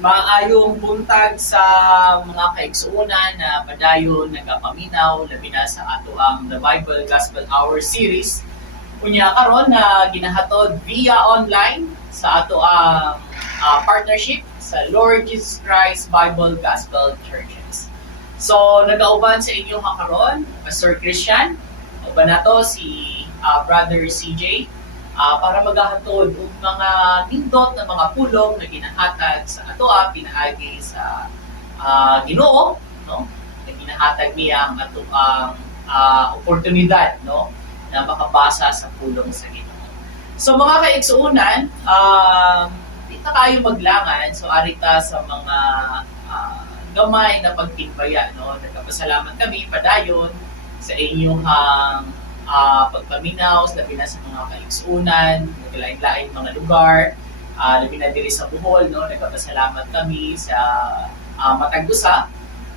Maayong buntag sa mga kaigsuonan na padayon nagapaminaw labi na sa ato ang The Bible Gospel Hour series. Unya karon na ginahatod via online sa ato ang partnership sa Lord Jesus Christ Bible Gospel Churches. So nagauban sa inyo karon Pastor Christian, uban nato si Brother CJ, para maghahatod og mga nindot na mga pulong na ginahatag sa atoa pinaagi sa Ginoo, no? Na ginahatag niya ang ato ang oportunidad, no, na makabasa sa pulong sa Ginoo. So mga kaigsuonan, di ta kayo maglangan, so arita sa mga gamay na pagtimbaya, no. Nagpasalamat kami padayon sa inyong pagpaminaw, labi na sa mga kaigsuonan, naglain-lain mga lugar, labi na diri sa Bohol, no. Nagpasalamat kami sa Matag-Usa,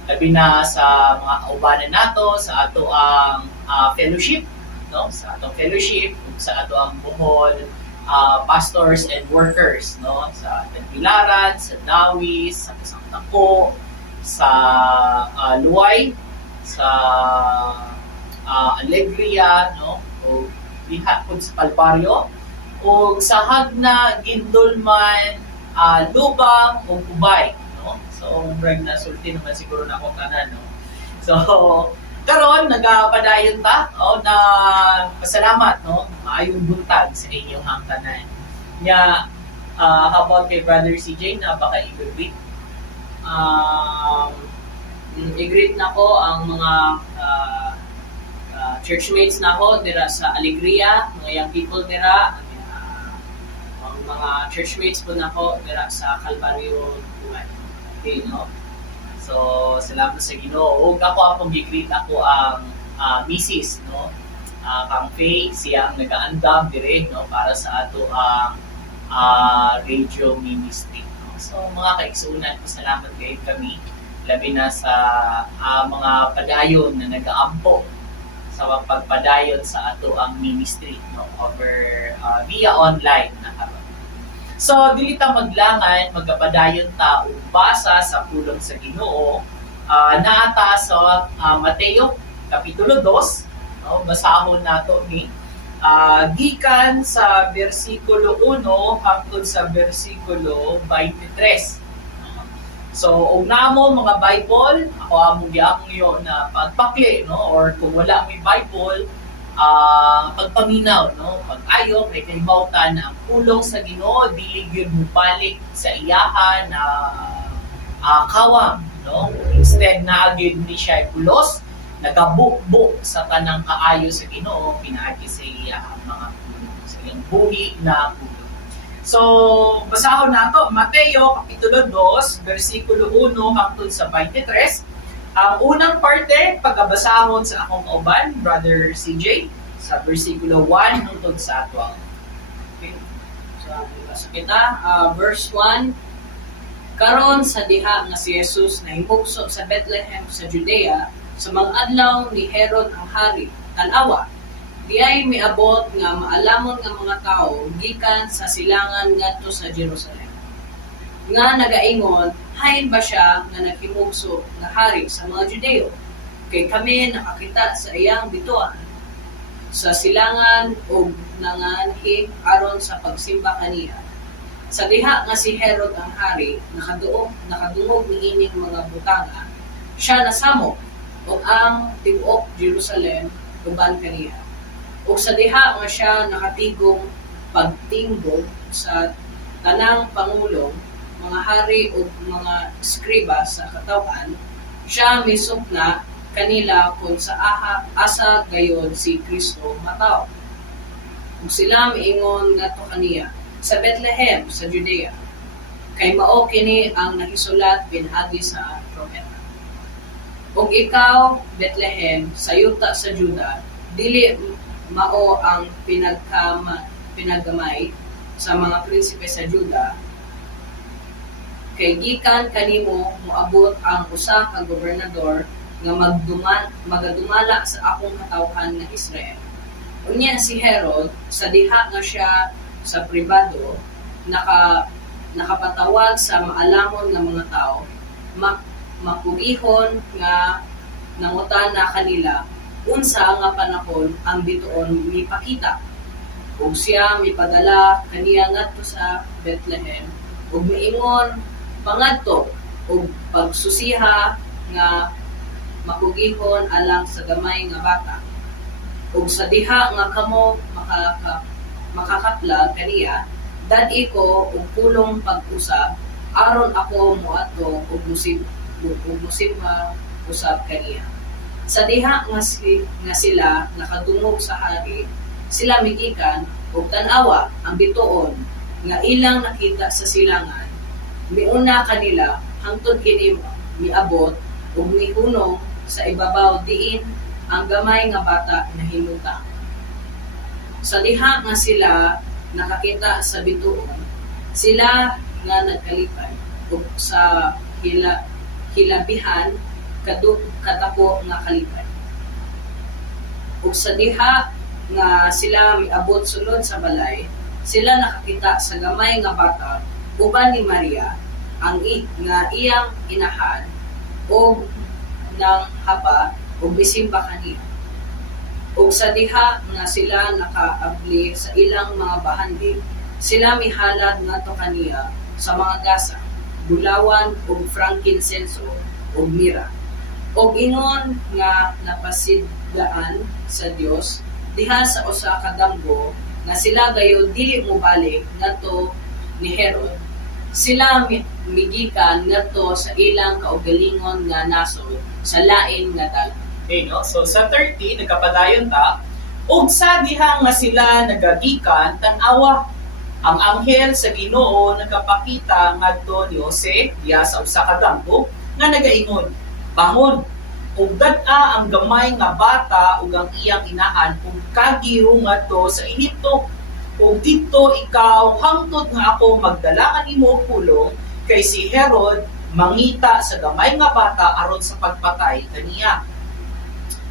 labi na sa mga kaubanan nato sa ato ang fellowship, no, sa atong fellowship, sa ato ang Bohol pastors and workers, no, sa Tagbilaran, sa Dawis, sa Pusang Tako, sa Luway, sa Alegria, no, o diha pud sa Palbaryo, o sa Hagna, Gindulman, Lubang, o Ubay, no. So brag na sulti naman siguro na akong tanan, no. So karon nagapadayon ta, na pasalamat, no, maayong buntag sa inyong hangtanan. Nya how about kay Brother CJ, na baka i-greet? I-greet na ko ang mga churchmates na ko dira sa Alegria, mga young people dira, ang mga churchmates po na ko dira sa Calvario Buhay. Okay, no? So, salamat sa Ginoo. Ug ako apong gi-greet ako ang Mrs., no? Kang Faye, siya ang nagaandam dire, no, para sa ato ang radio ministry, no? So, mga kaigsuonan, salamat kay kami labi na sa mga padayon na nagaampo sa pagpadayon sa ato ang ministry, no, over via online na karon. So dili ta maglangan, magapadayon ta og basa sa pulong sa Ginoo. Naata sa Mateo kapitulo 2, no, basahon nato ni gikan sa bersikulo 1 hangtod sa bersikulo 23. So, og namo mga Bible, ako among giangyo na pagpakli, no, or kung wala may Bible, pagpaminaw, no, pag-ayo kay kahibawtan na ang pulong sa Ginoo dili gyud mubalik sa iyahan na kawam, no. Instead na gyud ni siya pulos, nagabukbuk sa tanang kaayo sa Ginoo pinaagi sa iyang mga pulong, sa iyang buhi na pulong. So, basahon nato Mateo kapitulo 2, bersikulo 1 hangtod sa 23. Ang unang parte pagabasahon sa akong kauban, Brother CJ, sa bersikulo 1 hangtod sa 12. Okay. So, kita, verse 1. Karon sa diha nga si Jesus nahimugso sa Bethlehem sa Judea sa mga adlaw ni Herod ang hari. Tan-awa, diay miabot nga maalamon nga mga tao gikan sa silangan ngadto sa Jerusalem. Nga nagaingon, hain ba siya nga naghimugso nga hari sa mga Judeo? Kay kami nakakita sa iyang bituan sa silangan ug nanganhig aron sa pagsimba kaniya. Sa diha nga si Herod ang hari, nakadungog niining mga butanga, siya nasamok ug ang tibuok Jerusalem uban kaniya. Ug sa diha nga siya nakatigong pagtingbog sa tanang pangulong, mga hari ug mga skriba sa katawan, siya misukna kanila kung sa asa gayon si Kristo mataw. Ug sila miingon ngadto kaniya sa Bethlehem sa Judea, kay mao kini ang nahisulat pinagi sa propeta. Ug ikaw, Bethlehem, sa yuta sa Juda, dili mao ang pinagamay sa mga prinsipe sa Juda, kay gikan kanimo moabot ang usa ka gobernador nga magadumala sa akong katawhan nga Israel. Unya si Herod, sa diha nga siya sa pribado, nakapatawag sa maalamon nga mga tao, mapugihon nga nangutan na kanila unsa nga panahon ang bituon mipakita. Ug siya mipadala kaniya ngadto sa Bethlehem ug miingon pangadto ug pagsusiha nga makugihon alang sa gamay nga bata. Ug sa diha nga kamo makakaplag kaniya, dad-i ko og pulong pag-usab aron ako moadto ug musimba usab kaniya. Sa diha nga sila nakadungog sa hari, sila migikan ug tan-awa ang bituon nga ilang nakita sa silangan. Miuna kanila hangtod kini miabot ug mihunong sa ibabaw diin ang gamay nga bata nahimutang. Sa diha nga sila nakakita sa bituon, sila nga nagkalipay ug sa hilabihan kadako nga kalipay. Ug sa diha nga sila miabot sulod sa balay, sila nakakita sa gamay nga bata uban ni Maria nga iyang inahan o ng haba o bisimba kaniya. Ug sa diha nga sila nakaabli sa ilang mga bahandi, sila mihalad ngadto kaniya sa mga gasa, bulawan ug frankincenso ug mira. Ug ingon nga napasidgaan sa Dios diha sa usa ka damgo nga sila gayud dili mobalik ngadto ni Herod. Sila migikan ngadto sa ilang kaugalingon nga nasod sa lain nga dalan. Okay, no? So sa 30, nagkapadayon ta, ug sa diha nga sila nagagikan, tan-awa ang anghel sa Ginoo nagapakita ngadto ni Jose diha sa usa ka damgo nga nagaingon, bangon, ug dad-a ang gamay nga bata ug ang iyang inahan ug kagiyo ngadto sa Ehipto. Ug dito ikaw hangtod nga ako magdala kanimo og pulong kay si Herod mangita sa gamay nga bata aron sa pagpatay kaniya.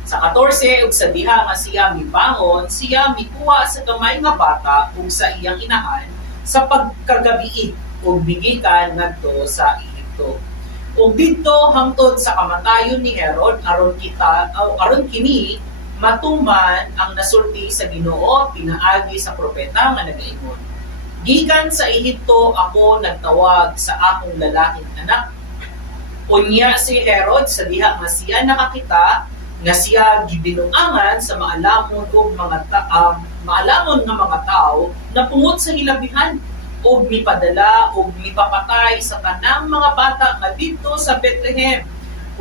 Sa 14 ug sa diha nga siya mibangon, siya mikuha sa gamay nga bata ug sa iyang inahan sa pagkagabii ug bigikan ngadto sa Ehipto. Ug dito hangtod sa kamatayon ni Herod aron kini matuman ang nasulti sa Ginoo pinaagi sa propeta nga nagaingon. Gikan sa Ehipto ako nagtawag sa akong lalaking anak. Unya si Herod sa diha nga siya nakakita nga siya gibinuangan sa maalamon ug maalamon nga mga tao na pungod sa hilabihan ug mipadala ug mipapatay sa tanang mga bata nga didto sa Bethlehem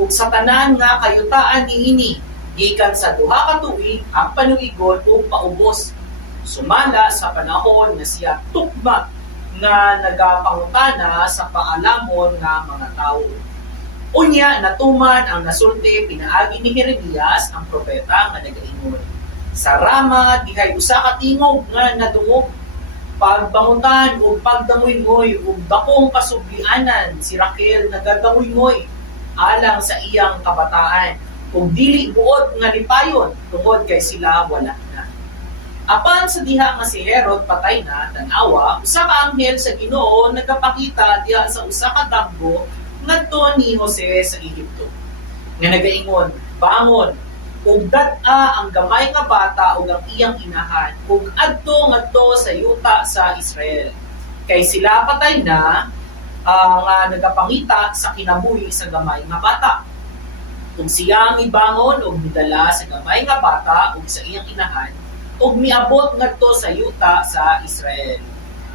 ug sa tanan nga kayutaan niini gikan sa duha ka tuig ang panuigon ug paubos. Sumala sa panahon na siya tukma nga nagapangutana sa paalamon nga mga tao. Unya natuman ang nasulti pinaagi ni Jeremias ang propeta nga nagaingon. Sa Rama dihay usa ka tingog nga nadungog, pagbangutan ug pagdamoy-ngoy ug dakong kasublianan si Raquel nagadamoy-ngoy alang sa iyang kabataan ug dili buot nga lipayon tungod kay sila wala na. Apan sa diha nga si Herod patay na, tan-awa usa ka anghel sa Ginoo nagapakita diha sa usa ka damgo ngadto ni Jose sa Ehipto. Nga nagaingon, bangon, ug dad-a ang gamay nga bata ug ang iyang inahan ug adto ngadto sa yuta sa Israel. Kay sila patay na nga nagapangita sa kinabuhi sa gamay nga bata. Ug siya mibangon ug midala sa gamay nga bata ug sa iyang inahan ug miabot ngadto sa yuta sa Israel.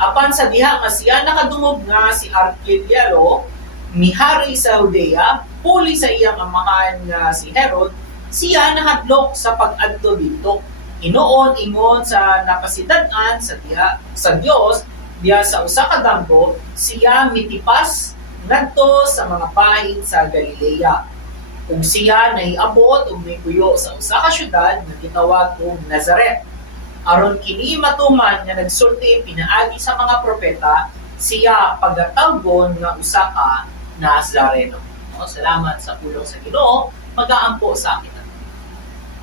Apan sa diha nga siya nakadungog nga si Archelaus mihari sa Judea, puli sa iyang amahan nga si Herod, siya nahadlok sa pag-adto dito. Inoon ingon sa napasidan-an sa Dios diha sa usa ka damgo, siya mitipas ngadto sa mga bahin sa Galilea. Ug siya nahiabot ug mipuyo sa usa ka syudad nga gitawag og Nazaret. Aron kini matuman nga nagsulti pinaagi sa mga propeta, siya pagatawgon nga usa ka Nazareno. Salamat sa pulong sa Ginoo, mag-aampo sa akin.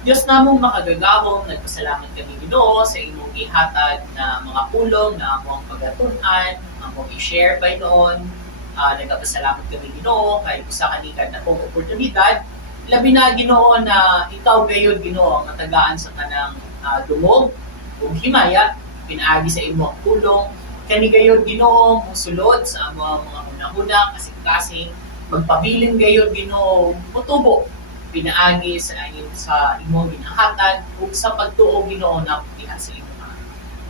Diyos namong makagagawong, nagpasalamat kami Ginoo sa imong gihatag na mga pulong na among pagatunan, ang among i-share by noon. Nagpasalamat kami Ginoo kay usa kanikan na kong oportunidad. Labi na Ginoo na ikaw gayud Ginoo ang tagaan sa kanang dumog ug himaya pinaagi sa imo ang pulong. Kani gayud Ginoo mosulod sa among mga hunahuna kasing-kasing magpabilin gayud Ginoo mutubo pinaagi sa imo ginahatag ug sa pagtuo Ginoo na diha sa imo.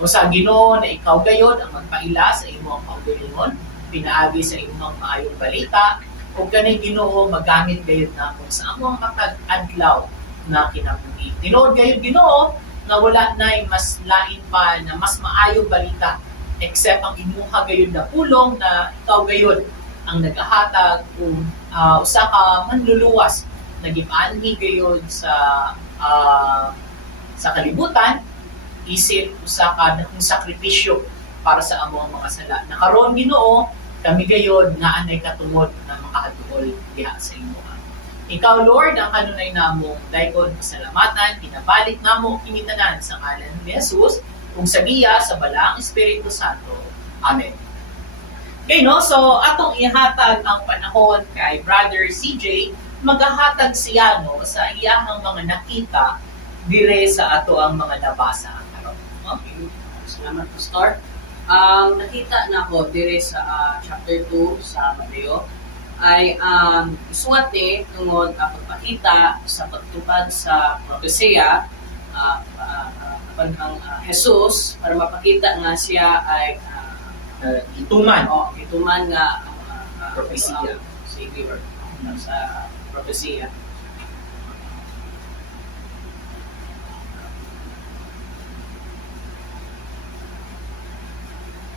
O sa Ginoo na ikaw gayud ang magpaila sa imo ang kaugalingon pinaagi sa imong maayong balita ug kani Ginoo magamit gayud namo sa among matag adlaw na kinabuhi. Tinuod gayud Ginoo nga wala nay mas lain pa na mas maayong balita except ang imuha gayud na pulong na ikaw gayud ang nagahatag ug usa ka manluluwas nagipaanhi gayud sa kalibutan isip usa ka dakong sakripisyo para sa among mga sala. Nakaroon Ginoo kami gayod nga anay katungod na makaadtol diha sa imo. Ikaw Lord ang kanunay namong dayon pasalamatan pinabalik namo kini tanan sa ngalan ni Jesus ug sa giya sa balang Espiritu Santo. Amen. Okay, no? So atong ihatag ang panahon kay Brother CJ, magahatag siya no sa iyahang mga nakita dire sa ato ang mga nabasa. Okay. Salamat, Pastor. Nakita na ko dire sa chapter 2 sa Mateo ay isuwat ni tungod ang pagpakita sa pagtupad sa propesiya ang Jesus para mapakita nga siya ay Ituman ituman nga propesiya Savior sa propesiya.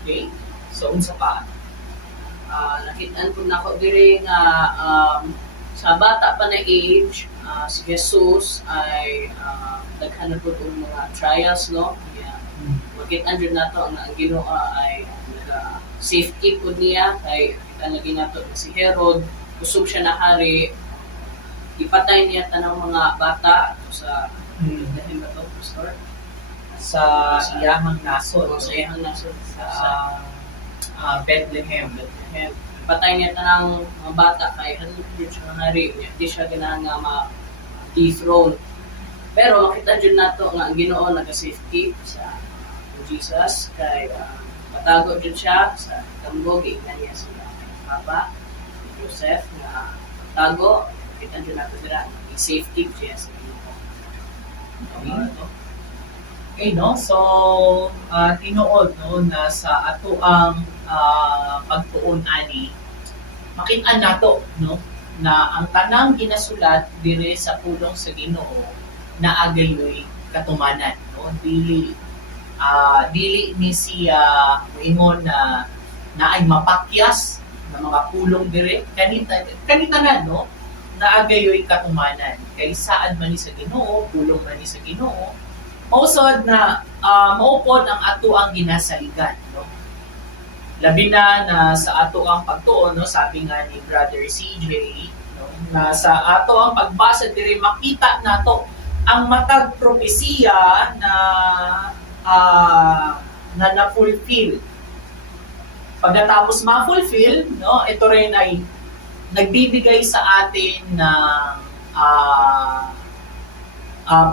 Okay? So unsa pa? Nakitaan ko na ko diri nga sa bata pa na age si Jesus ay daghan na po itong mga trials, no? Makitaan dyan nato ang Ginoo ay safety po niya kay kita lagi nato si Herod kusog siya na hari ipatay niya tanang mga bata sa dahil ba to, Pastor? Sa iyahang nasod. Sa iyahang nasod sa Bethlehem. Patay niya tanang mga bata kay hanapin siya ng hari. Hindi siya ganahan nga ma-dethrone. Pero makita dyan nato nga ang Ginoo nag-safety sa Jesus kay patago dyan siya sa tambog. Iinan niya sa Papa, Joseph na patago. Makita dyan nato dyan i-safety siya sa Ginoo. Okay, no? So, tinuod no, na sa ato ang pagtuon ani, makita nato no, na ang tanang ginasulat dire sa pulong sa Ginoo na agayoy katumanan. No? Dili ni siya moingon na ay mapakyas na mga pulong dire. Kanita na, no? Na agayoy katumanan. Kay saan man ni sa Ginoo, pulong man ni sa Ginoo, mausod na maupod ang ato ang ginasaligan, no? Labi na sa ato ang pagtuon, no? Sabi nga ni Brother CJ, no? Na sa ato ang pagbasa diri makita nato ang matag propesiya na na-fulfill. Pagkatapos ma-fulfill, no? Ito rin ay nagbibigay sa atin ng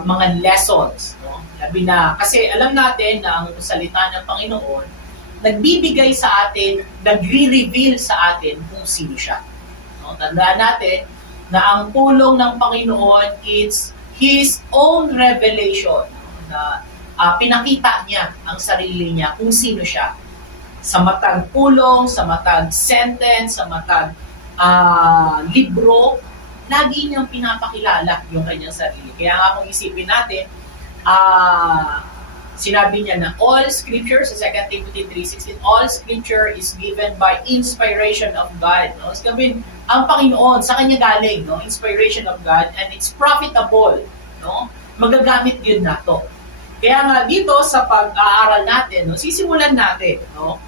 mga lessons, no? Labi na kasi alam natin na ang salita ng Panginoon nagbibigay sa atin, nagre-reveal sa atin kung sino siya. No? Tandaan natin na ang pulong ng Panginoon is His own revelation, no? Na pinakita niya ang sarili niya kung sino siya. Sa matag pulong, sa matag sentence, sa matag libro, lagi niyang pinapakilala yung kanyang sarili. Kaya nga kung isipin natin, sinabi niya na all scripture, sa 2 Timothy 3:16, all scripture is given by inspiration of God. No? Sabihin, ang Panginoon, sa kanya galing, no? Inspiration of God, and it's profitable. No? Magagamit yun nato. Kaya nga dito sa pag-aaral natin, no? Sisimulan natin. No?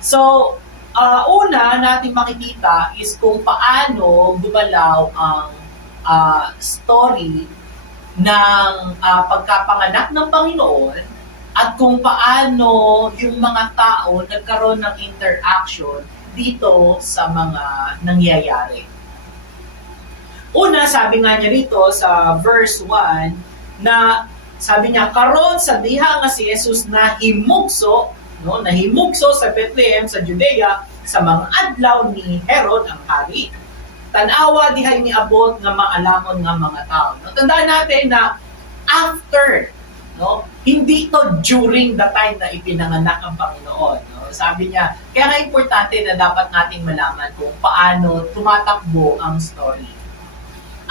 So, una natin makikita is kung paano gumalaw ang story ng pagkapanganak ng Panginoon at kung paano yung mga tao nagkaroon ng interaction dito sa mga nangyayari. Una, sabi nga niya rito sa verse 1 na sabi niya, karon sa diha nga si Jesus nahimugso, no, nahimugso sa Bethlehem sa Judea sa mga adlaw ni Herod ang hari. Tanawa dihay niabot nga maalamon nga mga tao. No, tandaan natin na after, no, hindi to during the time na ipinanganak ang Panginoon. No? Sabi niya, kaya nga importante na dapat nating malaman kung paano tumatakbo ang story.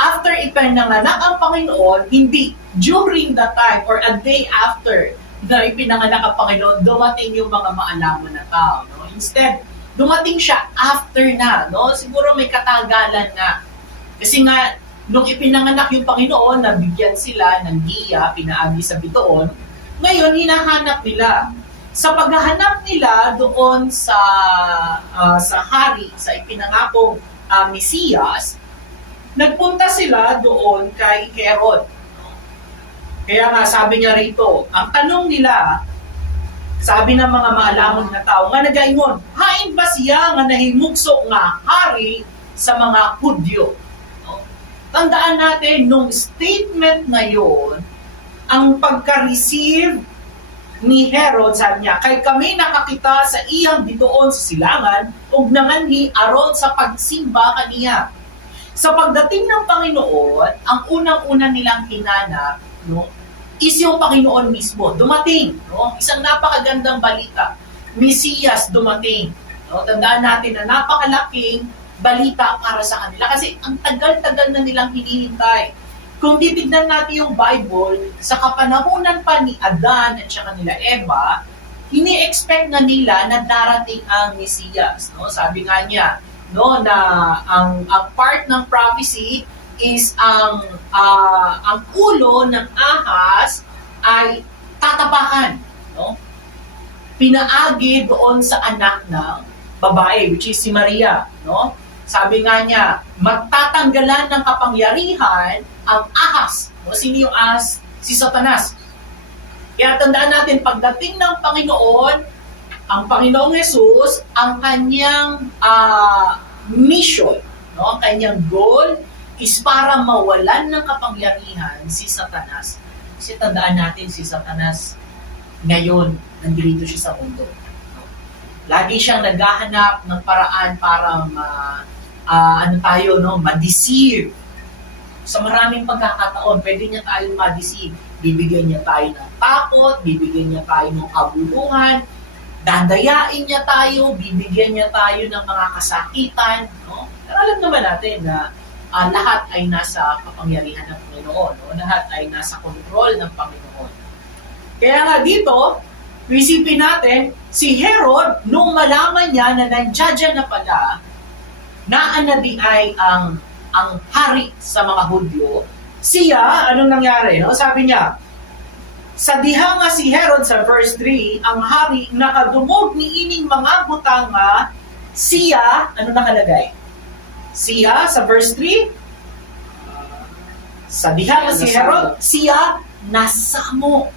After ipinanganak ang Panginoon, hindi during the time or a day after na ipinanganak ang Panginoon, dumating yung mga maalamon na tao. No? Instead, dumating siya after na. No? Siguro may katagalan na. Kasi nga, nung ipinanganak yung Panginoon, nabigyan sila ng giya, pinaagi sa bitoon, ngayon, hinahanap nila. Sa paghahanap nila doon sa hari, sa ipinangakong Mesiyas, nagpunta sila doon kay Herod. Kaya nga, sabi niya rito, ang tanong nila, sabi ng mga maalamon na tao, nga nagaingon, hain ba siya nga nahimugso nga hari sa mga Hudyo? Tandaan natin, nung statement na yon, ang pagka-receive ni Herod, sabi niya, kay kami nakakita sa iyang bituon sa silangan, ug nanganhi aron sa pagsimba kaniya. Sa pagdating ng Panginoon, ang unang-una nilang hinanap, no, is yung Panginoon mismo. Dumating, no? Isang napakagandang balita. Mesiyas dumating. No? Tandaan natin na napakalaking balita para sa kanila kasi ang tagal-tagal na nilang hinihintay. Kung titignan natin yung Bible, sa kapanahunan pa ni Adan at saka nila Eva, ini-expect na nila na darating ang Mesiyas. No? Sabi nga niya, no, na ang part ng prophecy is ang ulo ng ahas ay tatapakan. No? Pinaagi doon sa anak ng babae, which is si Maria. No? Sabi nga niya, magtatanggalan ng kapangyarihan ang ahas. No? Sino yung ahas? Si Satanas. Kaya tandaan natin, pagdating ng Panginoon, ang Panginoong Jesus, ang kanyang mission, no? Ang kanyang goal is para mawalan ng kapangyarihan si Satanas. Kasi tandaan natin, si Satanas ngayon, nandito siya sa mundo. No? Lagi siyang naghahanap ng paraan para ma-deceive. Sa maraming pagkakataon, pwede niya tayong ma-deceive. Bibigyan niya tayo ng takot, bibigyan niya tayo ng kabuluhan, dadayain niya tayo, bibigyan niya tayo ng mga kasakitan. No? Pero alam naman natin na lahat ay nasa kapangyarihan ng Panginoon. No? Lahat ay nasa control ng Panginoon. Kaya nga dito, isipin natin, si Herod, nung malaman niya na nandiyan na pala, naanadi ay ang hari sa mga Hudyo, siya, anong nangyari? No? Sabi niya, sa diha nga si Herod sa verse 3, ang hari nakadumog ni ining mga butang nga siya, ano nakalagay? Siya sa verse 3, sa diha nga si Herod, siya nasamo.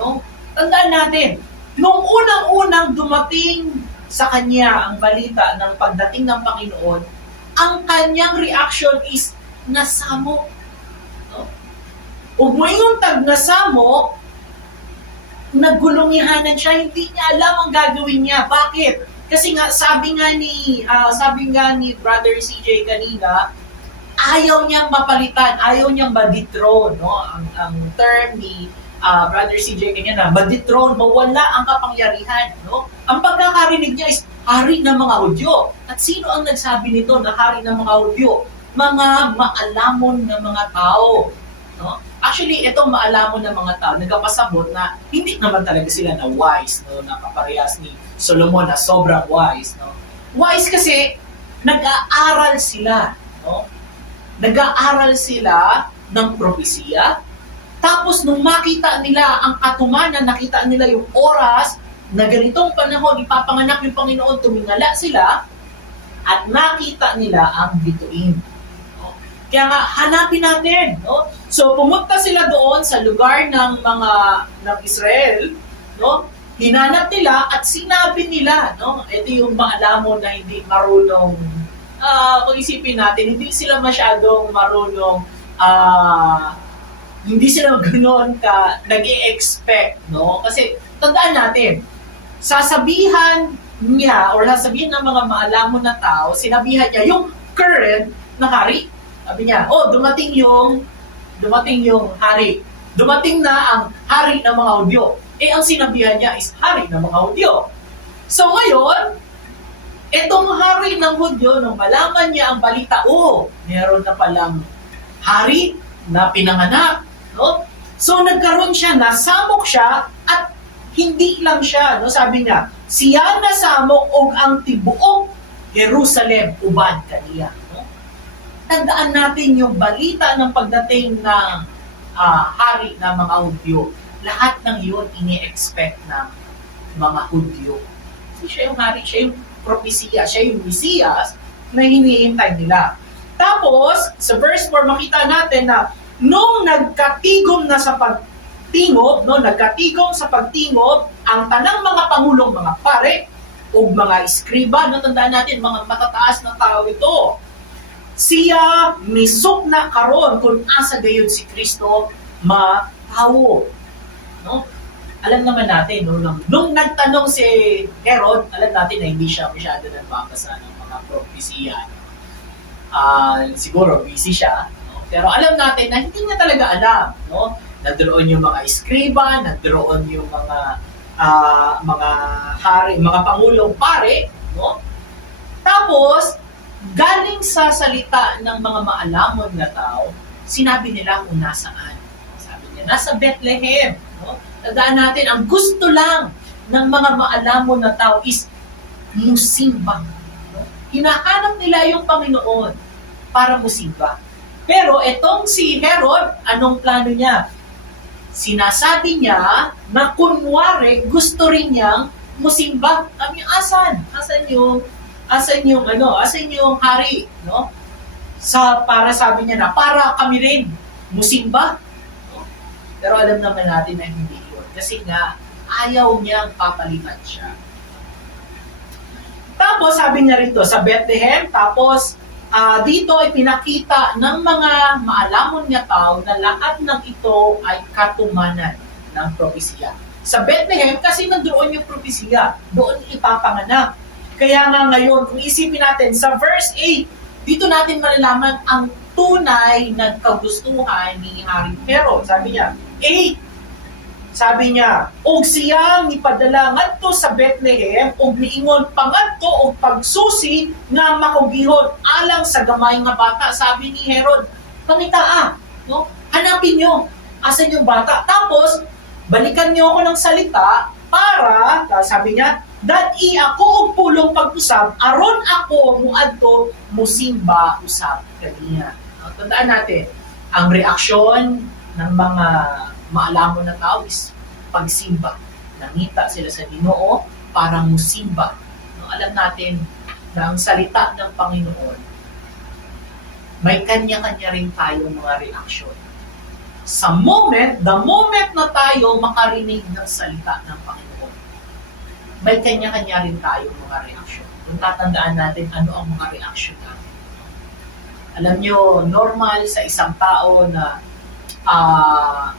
No? Tandaan natin, nung unang-unang dumating sa kanya ang balita ng pagdating ng Panginoon, ang kanyang reaction is nasamo. No? Ug moingon tag nasamo, nagulungihanan siya, hindi niya alam ang gagawin niya. Bakit? Kasi nga sabi nga ni Brother CJ kanina, ayaw niyang mapalitan, ayaw niyang ma-dethrone, no? Ang term ni Brother CJ kanina, ma-dethrone, mawala ang kapangyarihan, no? Ang pagkakarinig niya is hari ng mga Hudyo. At sino ang nagsabi nito na hari ng mga Hudyo? Mga maalamon na mga tao, no? Actually, itong maalamon ng mga tao, nagpapasabot na hindi naman talaga sila na wise, no? Na kaparehas ni Solomon na sobrang wise. No? Wise kasi, nag-aaral sila. No? Nag-aaral sila ng propesiya. Tapos, nung makita nila ang katumanan, nakita nila yung oras na ganitong panahon, ipapanganak yung Panginoon, tumingala sila at nakita nila ang bituin. Kaya nga, hanapin natin. No? So, pumunta sila doon sa lugar ng Israel no? Hinanap nila at sinabi nila, no? Ito yung maalamon na hindi marunong, kung isipin natin, hindi sila masyadong marunong, hindi sila ganoon ka nag-i-expect, no? Kasi tandaan natin, sasabihan niya or sasabihin ng mga maalamon na tao, sinabihan niya yung current na hari. Sabi niya, dumating yung hari. Dumating na ang hari ng mga Hudyo. Ang sinabihan niya is hari ng mga Hudyo. So ngayon, itong hari ng Hudyo, nung malaman niya ang balita, meron na palang hari na pinanganak. No? So nagkaroon siya, nasamok siya, at hindi lang siya, no? Sabi niya, siya nasamok og ang tibuok Jerusalem ubad kaniya. No? Tandaan natin yung balita ng pagdating ng hari ng mga Hudyo. Lahat ng yun ini-expect ng mga Hudyo. Kasi siya yung hari, siya yung propesiya, siya yung Mesiyas na hinihintay nila. Tapos, sa verse 4, makita natin na nung nagkatigom sa pagtingob, ang tanang mga pangulong mga pare o mga iskriba, tandaan natin, mga matataas na tao ito, siya misok na karon kung asa gayon si Kristo mahawo. No? Alam naman natin, nung nagtanong si Herod, alam natin na hindi siya masyado nagbabasa ng mga propesiya. Siguro busy siya, no? Pero alam natin na hindi niya talaga alam. No? Nandoon yung mga iskriba, nandoon yung mga hari, mga pangulong pare. No? Tapos, galing sa salita ng mga maalamon na tao, sinabi nila kung nasaan. Sabi niya, nasa Bethlehem. No? Tandaan natin, ang gusto lang ng mga maalamon na tao is musimba. No? Hinahanap nila yung Panginoon para musimba. Pero itong si Herod, anong plano niya? Sinasabi niya na kunwari gusto rin niyang musimba. Kami, asan? Asan yung hari, no? Para sabi niya na, para kami rin musimba. No? Pero alam naman natin na hindi yun. Kasi nga, ayaw niyang papalitan siya. Tapos, sabi niya rito, sa Bethlehem, tapos, dito ay pinakita ng mga maalamon niya tao na lahat ng ito ay katumanan ng propesiya. Sa Bethlehem, kasi nandoon yung propesiya, doon ipapanganak. Kaya nga ngayon, kung isipin natin, sa verse 8, dito natin malalaman ang tunay na kagustuhan ni Haring Herod. Sabi niya, og siyang ipadala ngadto sa Bethlehem, og niingon pangadto og pagsusi nga makugihon alang sa gamay nga bata. Sabi ni Herod, pangita no? Hanapin nyo, asan yung bata? Tapos, balikan nyo ako ng salita para, sabi niya, dati ako og pulong pag-usab, aron ako muadto musimba usab kaniya. Tandaan natin, ang reaksyon ng mga maalamon na tao is pagsimba. Nangita sila sa Ginoo para musimba. Alam natin na ang salita ng Panginoon, may kanya-kanya rin tayong mga reaksyon. The moment na tayo makarinig ng salita ng Panginoon, may kanya-kanya rin tayong mga reaksyon. Kung tatandaan natin ano ang mga reaksyon natin. Alam nyo, normal sa isang tao na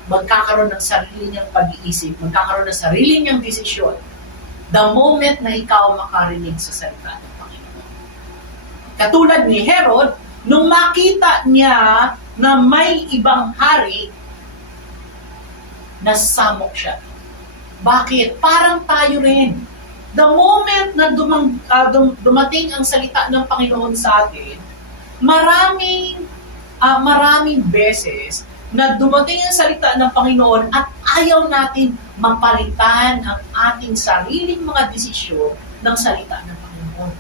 magkakaroon ng sarili niyang pag-iisip, magkakaroon ng sarili niyang desisyon, the moment na ikaw makarinig sa salita ng Panginoon. Katulad ni Herod, nung makita niya na may ibang hari, nasamok siya. Bakit? Parang tayo rin. The moment na dumating ang salita ng Panginoon sa atin, maraming beses na dumating ang salita ng Panginoon at ayaw natin mapalitan ang ating sariling mga desisyon ng salita ng Panginoon.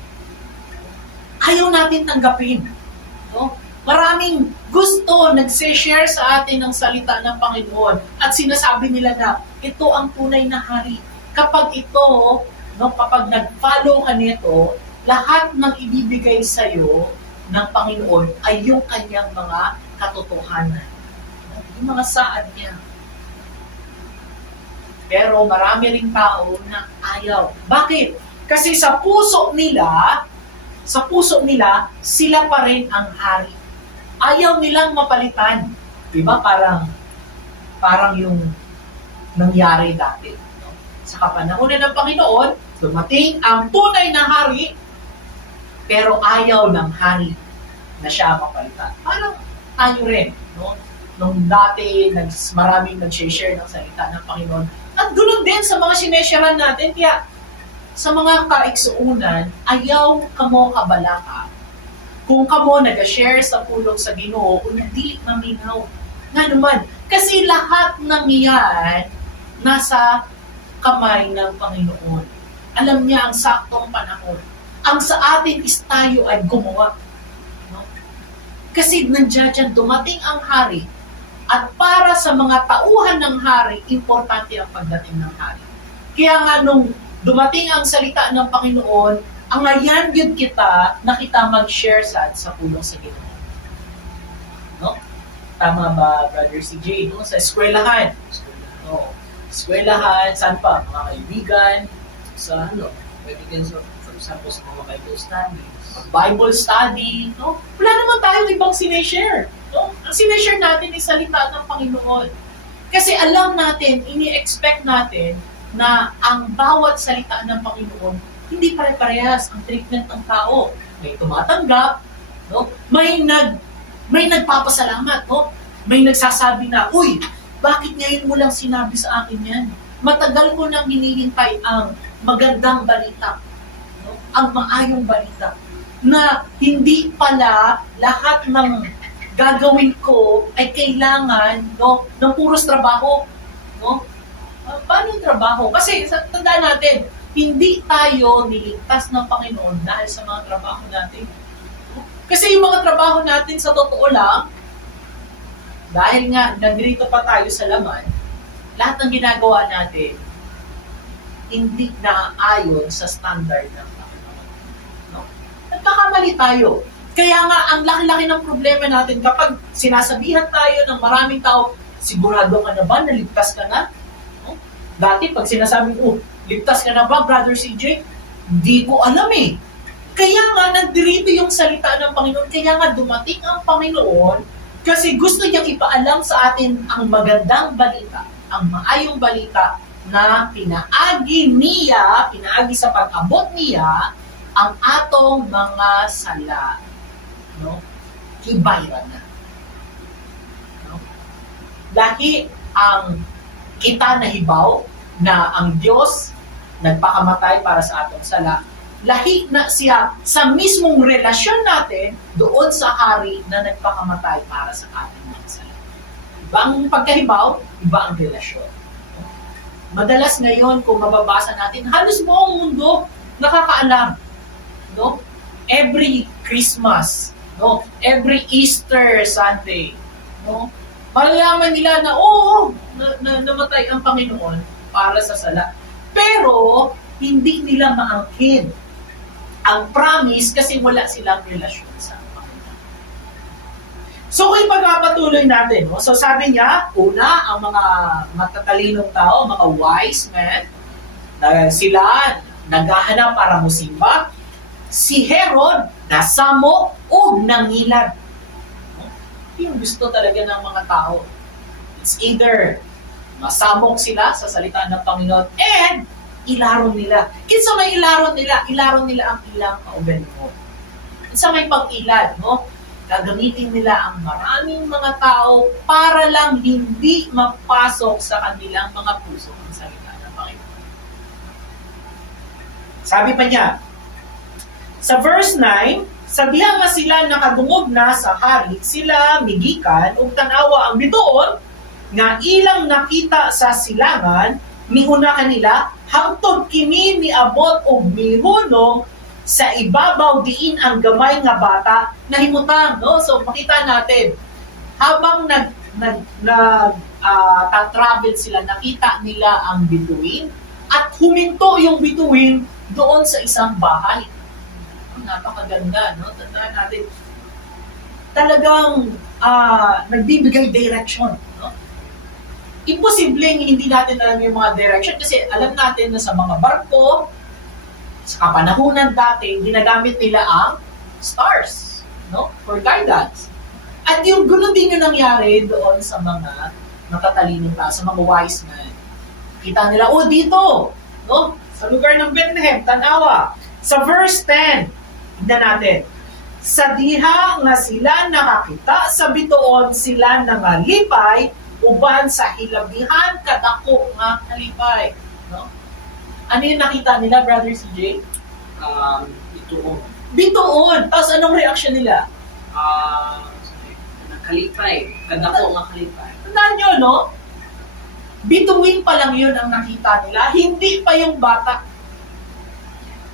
Ayaw natin tanggapin. No? Maraming gusto nagse-share sa atin ng salita ng Panginoon at sinasabi nila na ito ang tunay na hari. Kapag kapag nag-follow ka nito, lahat ng ibibigay sa'yo ng Panginoon ay yung kanyang mga katotohanan. Yung mga saad niya. Pero marami ring tao na ayaw. Bakit? Kasi sa puso nila, sila pa rin ang hari. Ayaw nilang mapalitan. Diba? Parang yung nangyari dati. No? Sa kapanahon ng Panginoon, dumating ang tunay na hari, pero ayaw ng hari na siya mapalitan. Parang tayo rin. No? Nung dati, maraming nag-share ng salita ng Panginoon. At ganoon din sa mga sinesharan natin. Kaya sa mga kaiksuunan, ayaw kamo kabalaka. Kung kamo nag-share sa pulong sa Ginoo, kung hindi maminaw. Nga naman, kasi lahat ng iyan nasa kamay ng Panginoon. Alam niya ang saktong panahon. Ang sa atin is tayo ay gumawa. No? Kasi nandiyan dumating ang hari. At para sa mga tauhan ng hari, importante ang pagdating ng hari. Kaya nga nung dumating ang salita ng Panginoon, ang ayan yun kita na kita mag-share sa pulong sa Ginoo. No? Tama ba, Brother CJ? No? Sa eskwelahan. No? Eskwelahan, saan pa? Mga kaibigan. Sa Pwede din for example sa mga Bible studies. Bible study. No? Wala naman tayong ibang sineshare. No? Ang sineshare natin is salita ng Panginoon. Kasi alam natin, ini-expect natin na ang bawat salita ng Panginoon, hindi pare-parehas ang treatment ng tao. May tumatanggap, no? May nagpapasalamat, no? May nagsasabi na, uy, bakit ngayon mo lang sinabi sa akin yan? Matagal ko nang hinihintay ang magandang balita, no? Ang maayong balita, na hindi pala lahat ng gagawin ko ay kailangan, no, ng puros trabaho, no? Paano yung trabaho? Kasi tandaan natin, hindi tayo niligtas ng Panginoon dahil sa mga trabaho natin. Kasi yung mga trabaho natin sa totoo lang, dahil nga nandito pa tayo sa laman, lahat ng ginagawa natin hindi naaayon sa standard ng Panginoon. No? Nagkakamali tayo. Kaya nga, ang laki-laki ng problema natin kapag sinasabihan tayo ng maraming tao, sigurado ka na ba? Naligtas ka na? No? Dati, pag sinasabi ko, ligtas ka na ba, Brother CJ? Hindi ko alam eh. Kaya nga, nandirito yung salita ng Panginoon. Kaya nga, dumating ang Panginoon kasi gusto niyang ipaalam sa atin ang magandang balita, ang maayong balita na pinaagi sa pag-abot niya, ang atong mga sala. No? Ibayran na. No? Dahil ang kita nahibaw na ang Diyos nagpakamatay para sa atong sala, lahi na siya sa mismong relasyon natin doon sa hari na nagpakamatay para sa ating mga sala. Iba ang pagkahibaw, iba ang relasyon. Madalas ngayon, kung mababasa natin, halos buong mundo nakakaalam. No? Every Christmas, no? Every Easter Sunday, no? Malalaman nila na namatay ang Panginoon para sa sala. Pero hindi nila maangkin ang promise kasi wala silang relasyon sa Panginoon. So kung pagpapatuloy natin, no? So sabi niya, una, ang mga matatalinong tao, mga wise men, sila naghahanap para musimba. Si Herod, nasamo o nangilad. Yung gusto talaga ng mga tao. It's either masamok sila sa salita ng Panginoon and ilaron nila. Kinsa may ilaron nila ang ilang kaubenmo. Kinsa may pag-ilad, no? Gagamitin nila ang maraming mga tao para lang hindi mapasok sa kanilang mga puso ang salita ng Panginoon. Sabi pa niya, sa verse 9, sabihan nga sila nakadungog na sa hari, sila migikan ug tanawa ang bituon nga ilang nakita sa silangan, mihuna kanila hangtod kini miabot og mihunong sa ibabaw diin ang gamay nga bata nahimutang, no? So makita natin habang tatravel sila, nakita nila ang bituin at huminto yung bituin doon sa isang bahay. Napakaganda, no? Tandaan natin, talagang nagbibigay direction, no? imposibleng hindi natin alam yung mga direction kasi alam natin na sa mga barko, sa kapanahunan dati, ginagamit nila ang stars, no? For guidance. At yung gulo din yung nangyari doon sa mga matatalinong tao, sa mga wise men. Kita nila, oh dito, no? Sa lugar ng Bethlehem, Tanawa. Sa verse 10, tignan natin. Sa diha nga sila nakakita, sa bituon sila nangalipay, uban sa hilabihan kadako nga kalipay. No? Ano yung nakita nila, Brother CJ? Ito Bituon. Tapos anong reaction nila? kalipay. Kadako nga kalipay. Tandaan nyo, no? Bituin pa lang yun ang nakita nila. Hindi pa yung bata.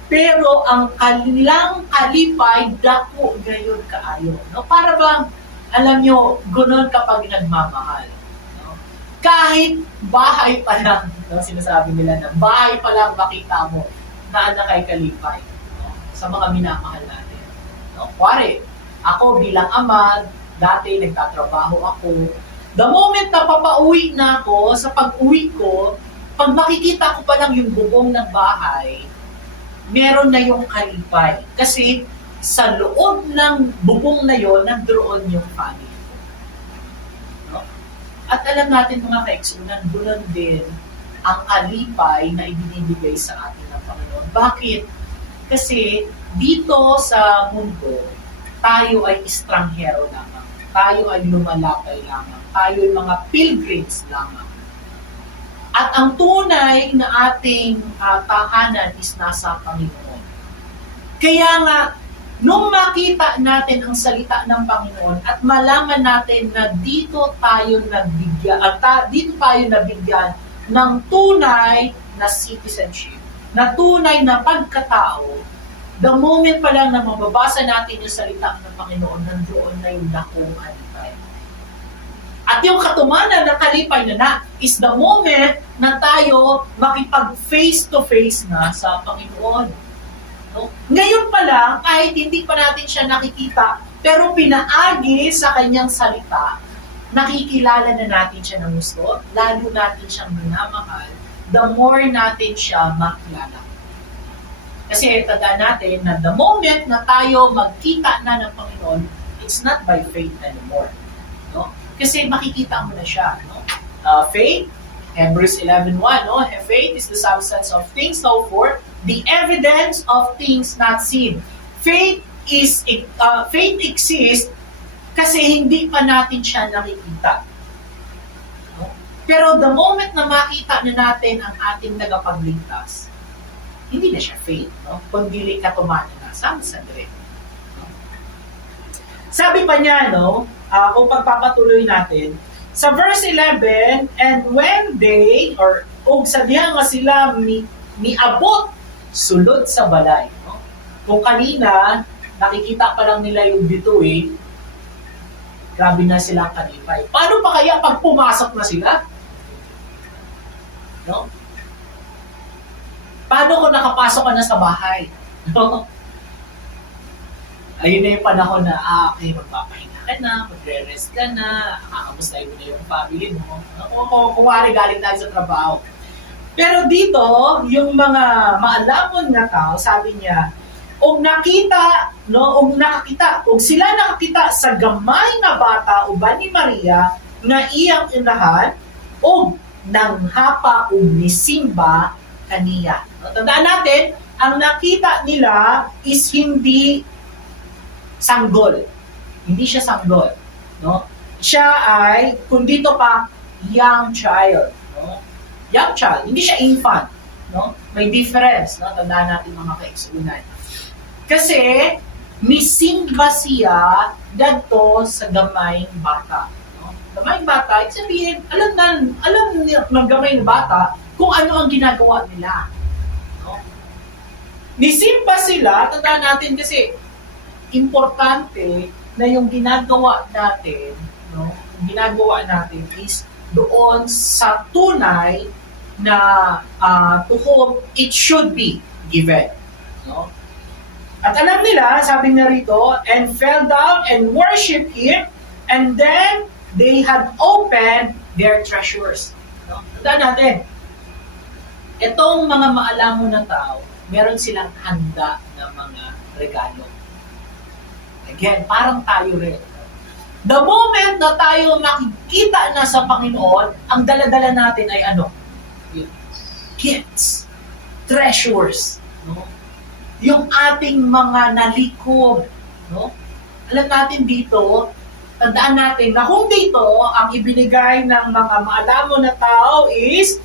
Pero ang kanilang kalipay, dako gayon kaayo. No? Para bang, alam nyo, gunon kapag nagmamahal. No? Kahit bahay pa lang, no? Sinasabi nila na bahay pa lang makita mo na anak ay kalipay. No? Sa mga minamahal natin. No? Kuwari, ako bilang ama, dati nagtatrabaho ako. The moment na papauwi na ako, sa pag-uwi ko, pag makikita ko pa lang yung bubong ng bahay, meron na yung kalipay. Kasi sa loob ng bubong na yon, nandoon yung family ko. No? At alam natin mga kaeksunan, bulan din ang kalipay na ibinibigay sa atin ng Panginoon. Bakit? Kasi dito sa mundo, tayo ay estranghero lamang. Tayo ay lumalakay lamang. Tayo ay mga pilgrims lamang. At ang tunay na ating tahanan is nasa Panginoon. Kaya nga, nung makita natin ang salita ng Panginoon at malaman natin na dito tayo nabigyan ng tunay na citizenship, na tunay na pagkatao, the moment pa lang na mababasa natin yung salita ng Panginoon, nandoon na yung dakong kalipay. At yung katumanan ng kalipay na is the moment na tayo makipag face-to-face na sa Panginoon. No? Ngayon pa lang, kahit hindi pa natin siya nakikita, pero pinaagi sa kanyang salita, nakikilala na natin siya ng gusto, lalo natin siyang minamahal, the more natin siya makilala. Kasi tandaan natin na the moment na tayo magkita na ng Panginoon, it's not by faith anymore. No? Kasi makikita mo na siya. No? Faith, Hebrews 11:1, no? Faith is the substance of things hoped for, the evidence of things not seen. Faith exists kasi hindi pa natin siya nakikita. No? Pero the moment na makita na natin ang ating tagapagligtas, hindi na siya faith, no? Kundi katumanan na. Sama sa dire. No? Sabi pa niya, no? Kung pagpapatuloy natin, sa verse 11, and when they, kung sa diha nga sila miabot sulod sa balay. No? Kung kanina, nakikita pa lang nila yung bituin, grabe na silang kalipay. Paano pa kaya pag pumasok na sila? No? Paano kung nakapasok ka na sa bahay? No? Ayun na yung panahon na, okay, magpapahinga ka na, magre-rest ka na, kakamustahin mo na yung family mo. Kung wari galing tayo sa trabaho. Pero dito, yung mga maalamon nga tao, sabi niya, og nakita, no, og sila nakakita sa gamay nga bata uban ni Maria nga iyang inahan og nang hapa og nisimba kaniya. No, tandaan natin, ang nakita nila is hindi sanggol. Hindi siya sanggol, no? Siya ay kung dito pa young child, no? Young child, hindi siya infant, no? May difference, no? Tandaan natin mga kaigsunan. Kasi misimba siya dadto sa gamayng bata. No? Gamayng bata, ibig sabihin, alam ng gamayng bata kung ano ang ginagawa nila. No? Misimba sila, tandaan natin kasi importante na yung ginagawa natin, no? Yung ginagawa natin is doon sa tunay na to whom it should be given. No? At alam nila, sabi na rito, and fell down and worshiped Him, and then they had opened their treasures. Tandaan natin, itong mga maalamon na tao, meron silang handa na mga regalo. Again, parang tayo rin. The moment na tayo makikita na sa Panginoon, ang dala-dala natin ay ano? Gifts, treasures, no? Yung ating mga nalikom, no? Alam natin dito, tandaan natin na kung dito ang ibinigay ng mga maalamon na tao is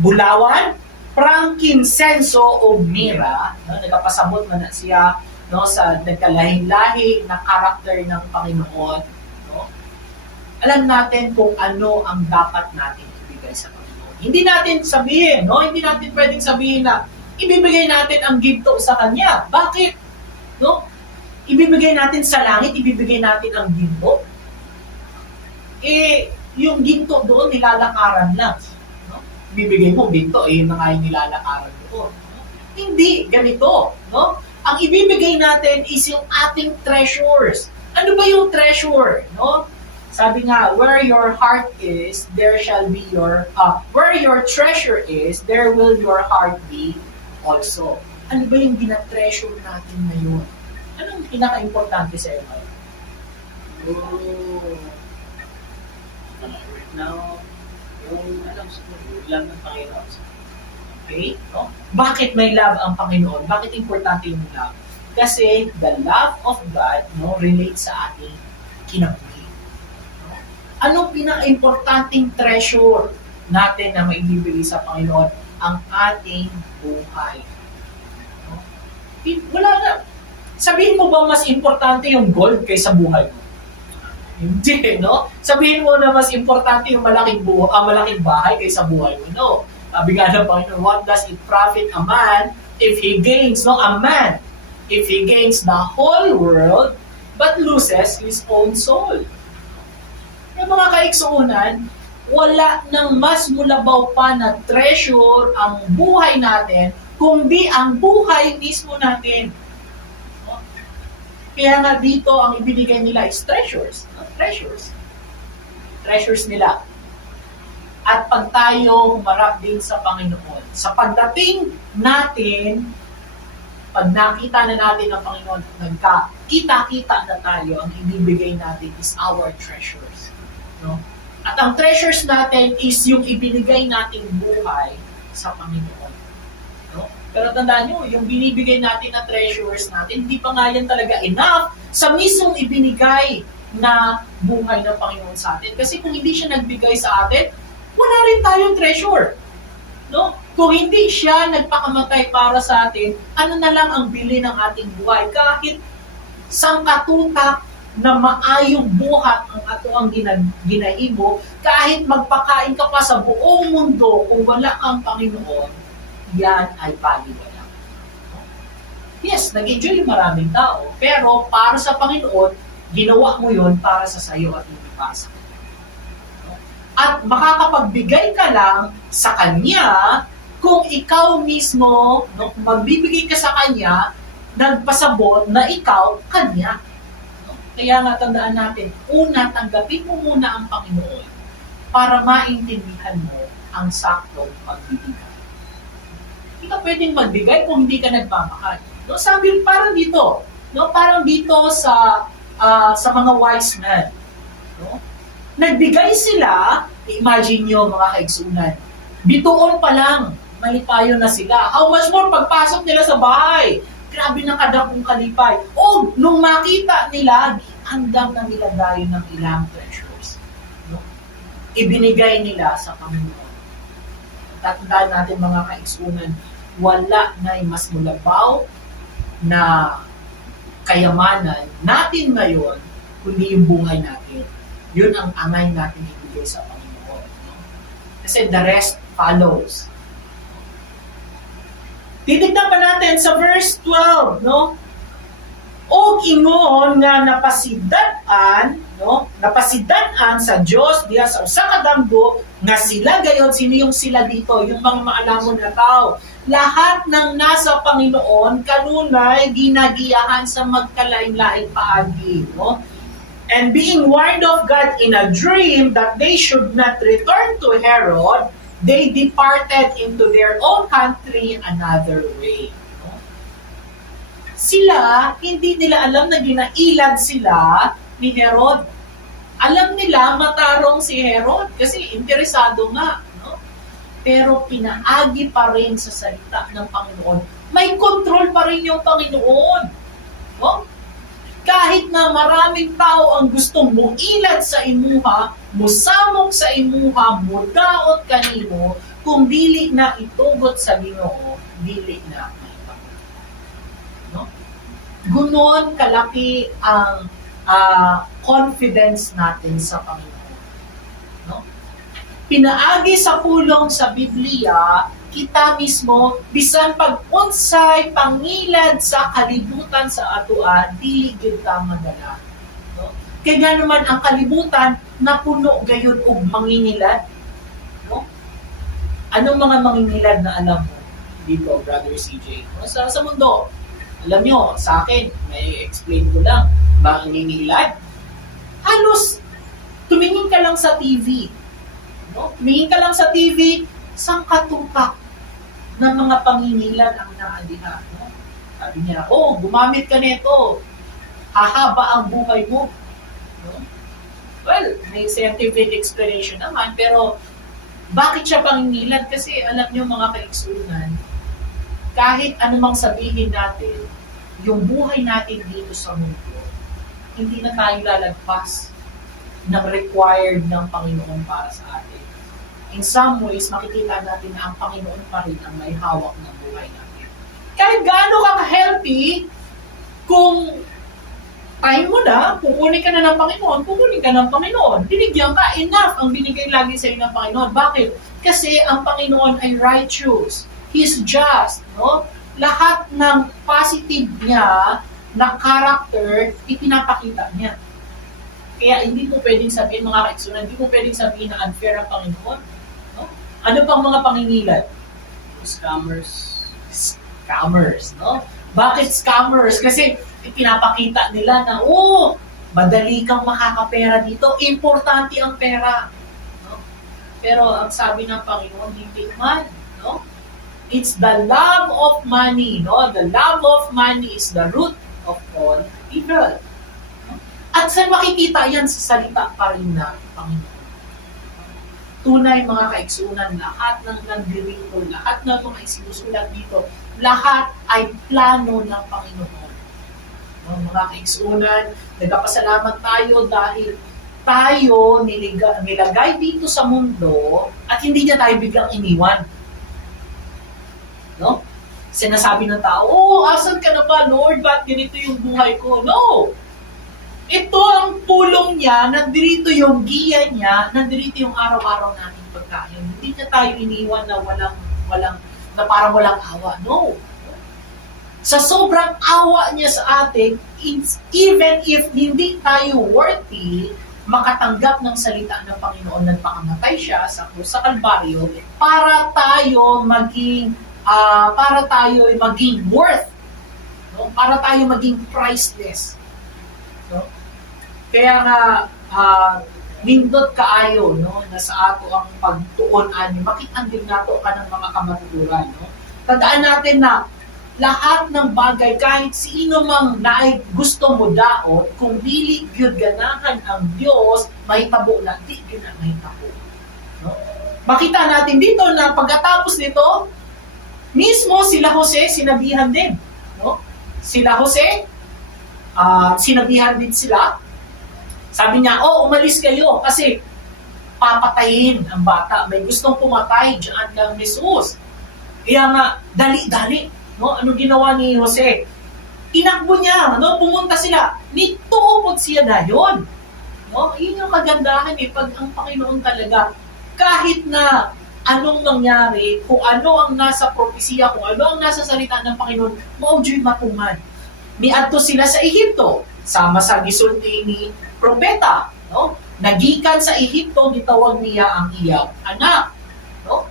bulawan, frankincenso o myrrh, no? Nagpasabot na siya, no, sa nagkalahi-lahi na karakter ng Panginoon, no? Alam natin kung ano ang dapat natin ibigay sa Panginoon. Hindi natin sabihin, no? Hindi natin pwedeng sabihin na ibibigay natin ang ginto sa Kanya. Bakit? No? Ibibigay natin sa langit, ibibigay natin ang ginto. Yung ginto doon, nilalakaran lang. No? Ibibigay mo ginto, yung mga nilalakaran doon. No? Hindi, ganito. No? Ang ibibigay natin is yung ating treasures. Ano ba yung treasure? No? Sabi nga, where your heart is, there shall be where your treasure is, there will your heart be also. Ano ba yung ginatreasure natin ngayon? Anong pinaka-importante sa iyo ngayon? Right now, yung alam sa love ng Panginoon. Okay? No? Bakit may love ang Panginoon? Bakit importante yung love? Kasi the love of God, no, relates sa ating kinabuhi. No? Anong pinaka-importanting treasure natin na maibibigay sa Panginoon? Ang ating buhay. No? Wala na. Sabihin mo ba mas importante yung gold kaysa buhay mo? Hindi, no? Sabihin mo na mas importante yung malaking bahay kaysa buhay mo. No. Sabi nga ng Panginoon, what does it profit a man if he gains, no, a man, if he gains the whole world but loses his own soul? Yung mga kaigsuunan, wala nang mas mulabaw pa na treasure ang buhay natin kundi ang buhay mismo natin. No? Kaya nga dito ang ibinigay nila is treasures. No? Treasures. Treasures nila. At pag tayo humarap din sa Panginoon, sa pagdating natin, pag nakita na natin ang Panginoon, nagkakita-kita na tayo, ang ibibigay natin is our treasures. No? At ang treasures natin is yung ibinigay nating buhay sa Panginoon. No? Pero tandaan nyo, yung binibigay natin na treasures natin, hindi pa nga yan talaga enough sa mismong ibinigay na buhay ng Panginoon sa atin. Kasi kung hindi siya nagbigay sa atin, wala rin tayong treasure. No? Kung hindi siya nagpakamatay para sa atin, ano na lang ang bili ng ating buhay? Kahit sangkatutak na maayong buhat ang ato ang ginahimo, kahit magpakain ka pa sa buong mundo, kung wala kang Panginoon, yan ay baliwala. Yes, nag-enjoy yung maraming tao, pero para sa Panginoon, ginawa mo yon para sa sayo at hindi para sa Kanya. At makakapagbigay ka lang sa Kanya kung ikaw mismo, no, magbibigay ka sa Kanya, nagpasabot na ikaw, Kanya. No? Kaya nga tandaan natin, una, tanggapin mo muna ang Panginoon para maintindihan mo ang saktong pagbibigay. Hindi ka pwedeng magbigay kung hindi ka nagmamahal. No, sabi parang dito, no, parang dito sa mga wise men. No? Nagbigay sila, imagine nyo mga kaigsunan, bituon pa lang, malipayo na sila. How much more pagpasok nila sa bahay? Grabe na kadakong kalipay. O, nung makita nila, andam na nila dayo ng ilang treasures. No? Ibinigay nila sa Panginoon. Tatandaan natin mga kaigsunan, wala na mas mulabaw na kayamanan natin ngayon, kundi yung buhay natin. Yun ang angay natin ibigay sa Panginoon. No? Kasi the rest follows. Titignan pa natin sa verse 12, no? Og ingon nga napasidan-an, no? Napasidan-an sa Dios diha sa usa ka damgo nga sila gayon, sino yung sila dito, yung mga maalamon na tao. Lahat ng nasa Panginoon kanunay ginagiyahan sa magkalain-laing paagi, no? And being warned of God in a dream that they should not return to Herod, they departed into their own country another way. No? Sila, hindi nila alam na ginailad sila ni Herod. Alam nila matarong si Herod kasi interesado nga. No? Pero pinaagi pa rin sa salita ng Panginoon. May control pa rin yung Panginoon. No? Kahit na maraming tao ang gustong muilad sa imuha, musamok sa imuha, mudaot kanimo, kung dili na itugot sa Ginoo, dili na mahitabo. No? Gunon kalaki ang confidence natin sa Panginoon. No? Pinaagi sa pulong sa Biblia, kita mismo, bisan pag-unsay pangilad sa kalibutan sa atuan, dili gyud ta madala. No? Kaya nga naman ang kalibutan, napuno gayon og mangingilad. No? Anong mga mangingilad na alam mo dito, Brother CJ? No? Sa mundo, alam nyo, sa akin, may explain ko lang, ba ang mangingilad? Halos, tumingin ka lang sa TV. No? Tumingin ka lang sa TV, sangkatupak ng mga pangingilan ang naadiha. No? Sabi niya, gumamit ka nito, hahaba ang buhay mo. No? Well, may scientific explanation naman, pero bakit siya pangingilan? Kasi alam niyo mga kaigsunan, kahit anumang sabihin natin, yung buhay natin dito sa mundo, hindi na tayo lalagpas ng required ng Panginoon para sa atin. In some ways, makikita natin na ang Panginoon pa rin ang may hawak ng buhay natin. Kahit gaano ka healthy, kung time mo na, kukunin ka na ng Panginoon, kukunin ka ng Panginoon. Binigyan ka, enough ang binigay lagi sa iyo ng Panginoon. Bakit? Kasi ang Panginoon ay righteous. He's just. No? Lahat ng positive niya na character, ipinapakita niya. Kaya hindi mo pwedeng sabihin, mga kaigsunan, hindi mo pwedeng sabihin na unfair ang Panginoon. No? Ano pang mga pangingilad? Scammers. Scammers, no? Bakit scammers? Kasi ipinapakita nila na, madali kang makakapera dito. Importante ang pera. No? Pero ang sabi ng Panginoon, hindi man. No? It's the love of money. No? The love of money is the root of all evil. No? At saan makikita yan sa salita pa rin na Panginoon? Tunay mga kaigsunan, lahat ng nandito, lahat ng mga isinusulat dito, lahat ay plano ng Panginoon. No, mga kaigsunan, nagpapasalamat tayo dahil tayo nilagay dito sa mundo at hindi niya tayo biglang iniwan. No? Sinasabi ng tao, asan ka na ba, Lord? Ba't ganito yung buhay ko? No! Ito ang pulong niya, nandito yung giya niya, nandito yung araw-araw nating pagkain. Hindi niya tayo iniwan na na parang walang awa. No. Sa sobrang awa niya sa atin, even if hindi tayo worthy, makatanggap ng salita ng Panginoon, nagpakamatay siya sa Kalbaryo para tayo maging worth. No? Para tayo maging priceless. No? Kaya nga, nindot kaayo, no, na sa ato ang pagtuon ani, makitaan din nato ka ng mga kamatuturan. No? Tandaan natin na lahat ng bagay, kahit sino mang naay gusto mo daot, kung dili gyud ganahan ang Dios, mahitabo na, di gyud na mahitabo. No? Makita natin dito na pagkatapos nito, mismo sila Jose, sinabihan din. No? Sila Jose, sinabihan din sila. Sabi niya, umalis kayo kasi papatayin ang bata. May gustong pumatay dyan ng Jesus. Kaya nga, dali-dali. No? Ano ginawa ni Jose? Inakbo niya. No? Pumunta sila. Nituupod siya dayon. No? Yun yung kagandahan pag ang Panginoon talaga, kahit na anong nangyari, kung ano ang nasa propesya, kung ano ang nasa salita ng Panginoon, maudyo'y matungan. Miadto sila sa Ehipto, sama sa gisulti ni propeta, no? Nagikan sa Ehipto, gitawag niya ang iyang anak, no?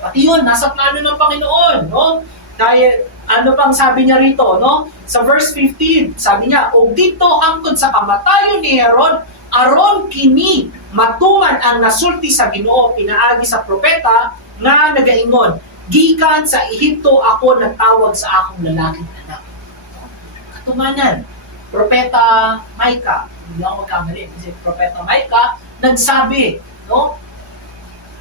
Pati yun, nasa plano ng Panginoon, no? Dahil, ano pang sabi niya rito, no? Sa verse 15, sabi niya, "O dito hangtod sa kamatayon ni Herod, aron kini matuman ang nasulti sa Ginoo pinaagi sa propeta nga nagaingon, gikan sa Ehipto ako nagtawag sa akong lalaking anak. Katumanan, Propeta Micah, hindi ako magkamali, kasi Propeta Micah nagsabi, no?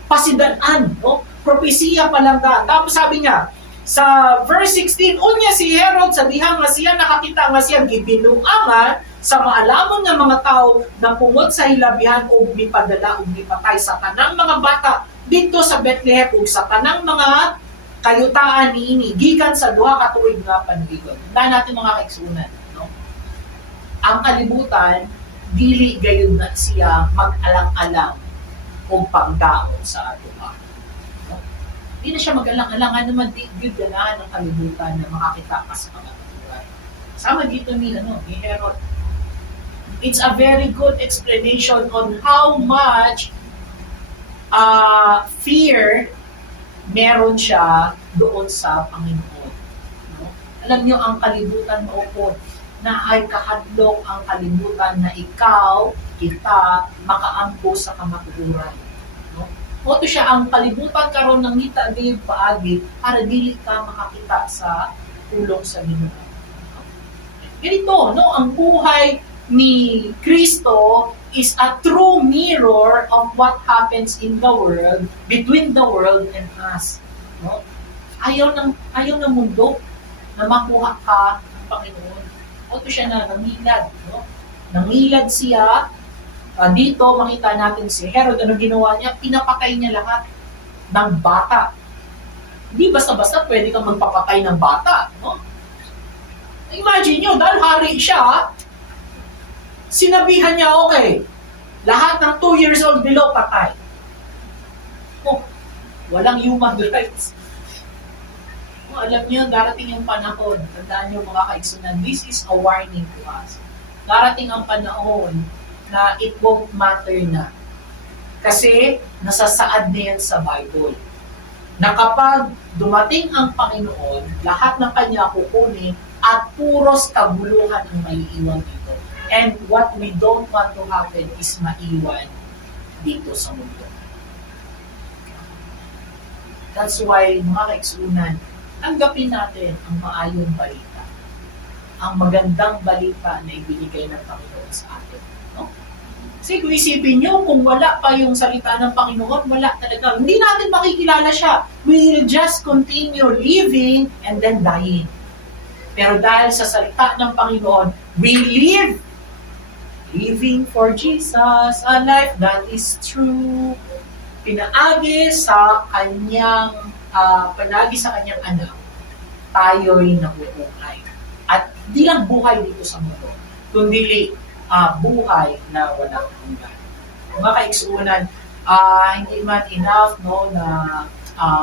Pasidan-an, no? Propesiya pa lang ka. Tapos sabi niya, sa verse 16, unya si Herod sa dihang nga siya nakakita nga siya gibinuangan sa maalamon nga mga tao na pungod sa hilabihan o mipadala o mipatay sa tanang mga bata dito sa Bethlehem o sa tanang mga kayutaan niini gikan sa duha ka tuig nga panligon. Tandaan natin mga kaigsunan, no? Ang kalibutan dili gayud na siya mag-alang-alang o pagdaon sa aduha. Hindi na siya mag-alang-alangan naman di good ganahan ng kalibutan na makakita ka sa mga buhay. Sama dito ni Herod. It's a very good explanation on how much fear meron siya doon sa Panginoon. No? Alam niyo, ang kalibutan maupod na ay kahadlok ang kalibutan na ikaw, kita, makaampo sa kamatuguran. Oto siya ang kalibutan karon ng ngita di paagi para dili ka makakita sa pulong sa Ginoo. Ganito, no, ang buhay ni Kristo is a true mirror of what happens in the world, between the world and us. No? Ayaw ng mundo na makuha ka ng Panginoon. Oto siya na nangilad, no? Nangilad siya. Dito, makita natin si Herod, ano ginawa niya? Pinapatay niya lahat ng bata. Hindi basta-basta pwede kang magpapatay ng bata. No? Imagine nyo, dahil hari siya, sinabihan niya, okay, lahat ng 2 years old below, patay. Oh, walang human rights. Oh, alam niyo, darating yung panahon, tandaan niyo mga kaigsunan, this is a warning to us. Darating ang panahon na it won't matter na. Kasi nasasaad na yan sa Bible. Na kapag dumating ang Panginoon, lahat ng Kanya kukunin at puros kaguluhan ang maiiwan dito. And what we don't want to happen is maiwan dito sa mundo. That's why, mga kaigsunan, tanggapin natin ang maayong balita. Ang magandang balita na ibinigay ng Panginoon sa atin. No? Kasi kung isipin nyo, kung wala pa yung salita ng Panginoon, wala talaga. Hindi natin makikilala siya. We will just continue living and then dying. Pero dahil sa salita ng Panginoon, we live. Living for Jesus, a life that is true. Pinaagi sa kanyang anak, tayo'y nabubuhay. At di lang buhay dito sa mundo, kundi buhay na walang hanggan. Mga kaigsunan, hindi man enough no, na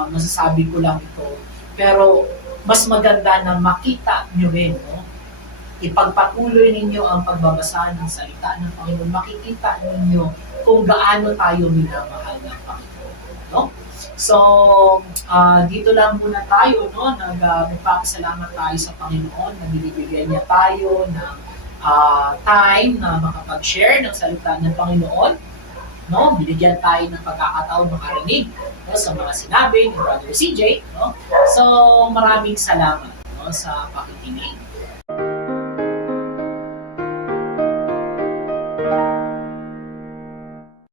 masasabi ko lang ito. Pero mas maganda na makita nyo rin. No? Ipagpatuloy ninyo ang pagbabasa ng salita ng Panginoon. Makikita ninyo kung gaano tayo minamahal ng Panginoon. No? So, dito lang muna tayo. No? Nagpapasalamat tayo sa Panginoon na binibigyan niya tayo ng time na makapag-share ng salita ng Panginoon. No? Binigyan tayo ng pagkakataon makarinig no? sa mga sinabi ni Brother CJ. No? So, maraming salamat no? sa pakikinig.